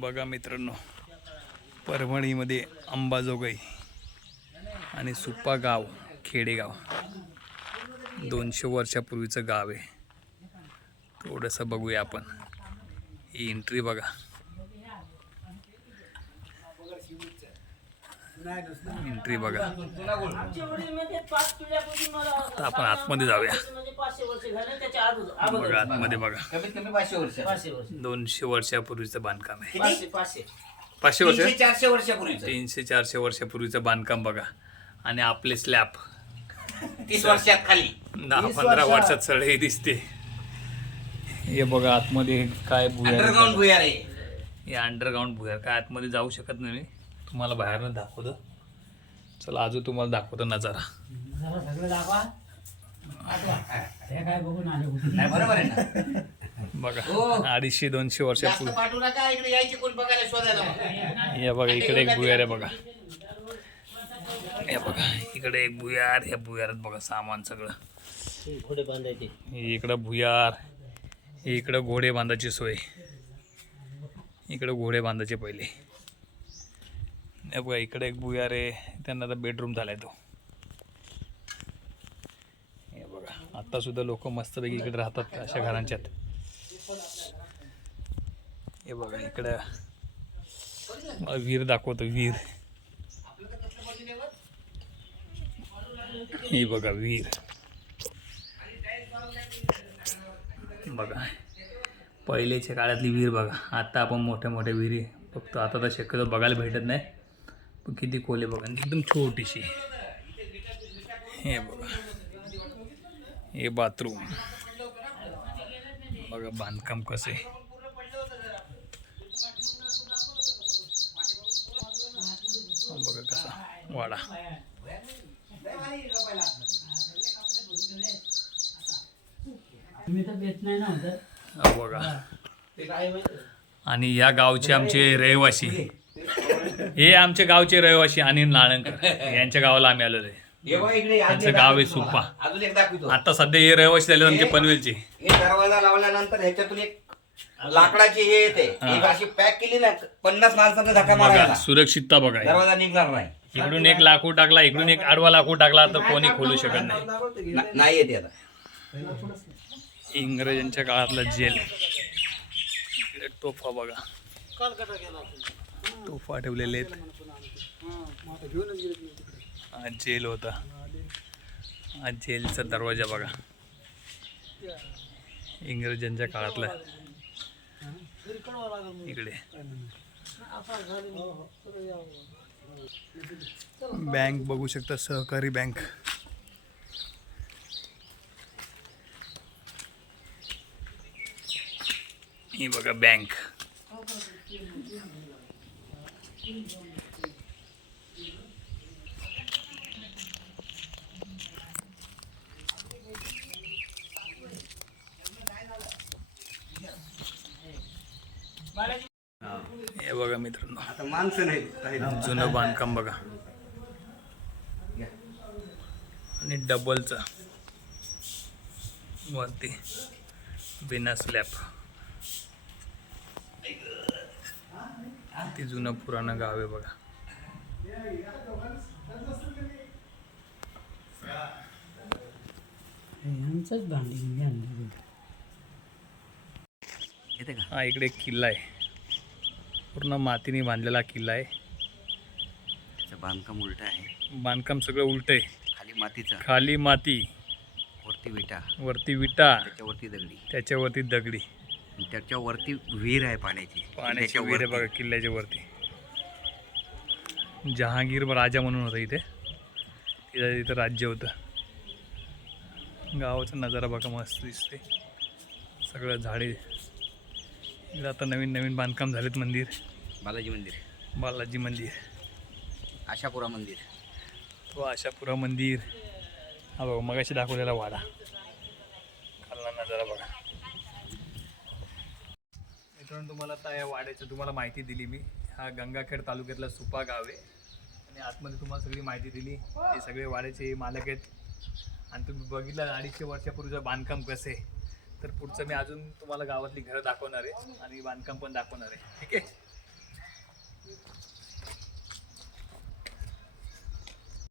बघा मित्रांनो, परभणीमध्ये अंबाजोगाई आणि सुप्पा गाव, खेडेगाव 200 वर्षापूर्वीचं गाव आहे. थोडंसं बघूया आपण. ही एंट्री बघा, एंट्री बघा. आता आपण आतमध्ये जाऊया. बघा आतमध्ये बघा, 200 वर्षापूर्वीचं बांधकाम आहे. 500 वर्ष, 300-400 वर्षापूर्वीचं बांधकाम बघा. आणि आपले स्लॅब 30 वर्षात खाली 10-15 वर्षात सळई दिसते. हे बघा आतमध्ये काय अंडरग्राउंड भुयार आहे. हे अंडरग्राउंड भुयार. काय आतमध्ये जाऊ शकत नाही, तुम्हाला बाहेरनं दाखवतो. चला अजून तुम्हाला दाखवतो नजारा. बरोबर आहे ना. बघा 250-200 वर्षापूर्वी. हे बघा इकडे एक भुयार आहे बघा. हे बघा इकडे एक भुयार. ह्या भुयारात बघा सामान सगळं. घोडे बांधायचे. इकडं भुयार, इकडं घोडे बांधायची सोय. इकडं घोडे बांधायचे पहिले. हे बघा इकडे एक भुयार आहे. त्यांना आता बेडरूम झालाय तो. हे बघा आता सुद्धा लोक मस्तपैकी इकडे राहतात अशा घरांच्यात. हे बघा इकडं विहीर दाखवतो, विहीर. ही बघा विहीर बघा, पहिलेच्या काळातली विहीर बघा. आता आपण मोठ्या मोठ्या विहिरी बघतो. आता तर शक्यतो बघायला भेटत नाही, पण किती खोले बघा, एकदम छोटीशी. हे बघा हे बाथरूम बघा, बांधकाम कसे. बघा कसा वाडा. बघा आणि या गावचे आमचे रहिवासी, हे आमच्या गावचे रहिवासी अनिल नाळंकर यांच्या गावाला आम्ही आलेलो आहे. त्यांचं गाव आहे सुप्पा. अजून एक दाखवतो. आता सध्या हे रहिवासी झाले आमचे पनवेलचे. हे दरवाजा लावल्यानंतर ह्याच्यातून एक लाकडाची हे येते, एक अशी पॅक केली ना, 50 माणसांचा धक्का बघा मारायला सुरक्षितता बघा. दरवाजा निघणार नाही. इकडून एक लाकूड टाकला, इकडून एक आडवा लाकूड टाकला तर कोणी खोलू शकत नाही. नाही येते आता. इंग्रजांच्या काळातला जेल. इकडे तोफा बघा, तोफा ठेवलेले आहेत. हा जेल होता. हा जेलचा दरवाजा बघा, इंग्रजांच्या काळातला. इकडे बँक बघू शकता, सहकारी बँक. ही बघा बँक. हे बघा मित्रांनो, आता माणसं नाही. जुनं बांधकाम बघा. आणि डबलचा वरती बिना स्लॅब. ते जुनं पुराणं गाव आहे बघा. हा इकडे एक किल्ला आहे, पूर्ण मातीने बांधलेला किल्ला आहे. बांधकाम उलट आहे. बांधकाम सगळं उलट आहे. खाली मातीचा, खाली माती, वरती विटा, वरती विटा, त्याच्यावरती दगडी, त्याच्यावरती दगडी, त्याच्यावरती विहीर आहे पाण्याची. पाण्याची विहीर आहे बघा किल्ल्याच्या वरती. जहांगीर राजा म्हणून होता इथे, इथं राज्य होतं. गावाचा नजारा बघा मस्त दिसते. सगळं झाडे. इकडं आता नवीन नवीन बांधकाम झालेत. मंदिर, बालाजी मंदिर, बालाजी मंदिर, आशापुरा मंदिर, तो आशापुरा मंदिर. हा बघा मगाशी दाखवलेला वाडा, खालना नजारा बघा. मित्रांनो तुम्हाला आता या वाड्याचं तुम्हाला माहिती दिली मी. हा गंगाखेड तालुक्यातला सुप्पा गाव आहे. आणि आतमध्ये तुम्हाला सगळी माहिती दिली. हे सगळे वाड्याचे मालक आहेत. आणि तुम्ही बघितलं 250 वर्षापूर्वीचं बांधकाम कसं आहे. तर पुढचं मी अजून तुम्हाला गावातली घरं दाखवणार आहे आणि बांधकाम पण दाखवणार आहे. ठीक आहे.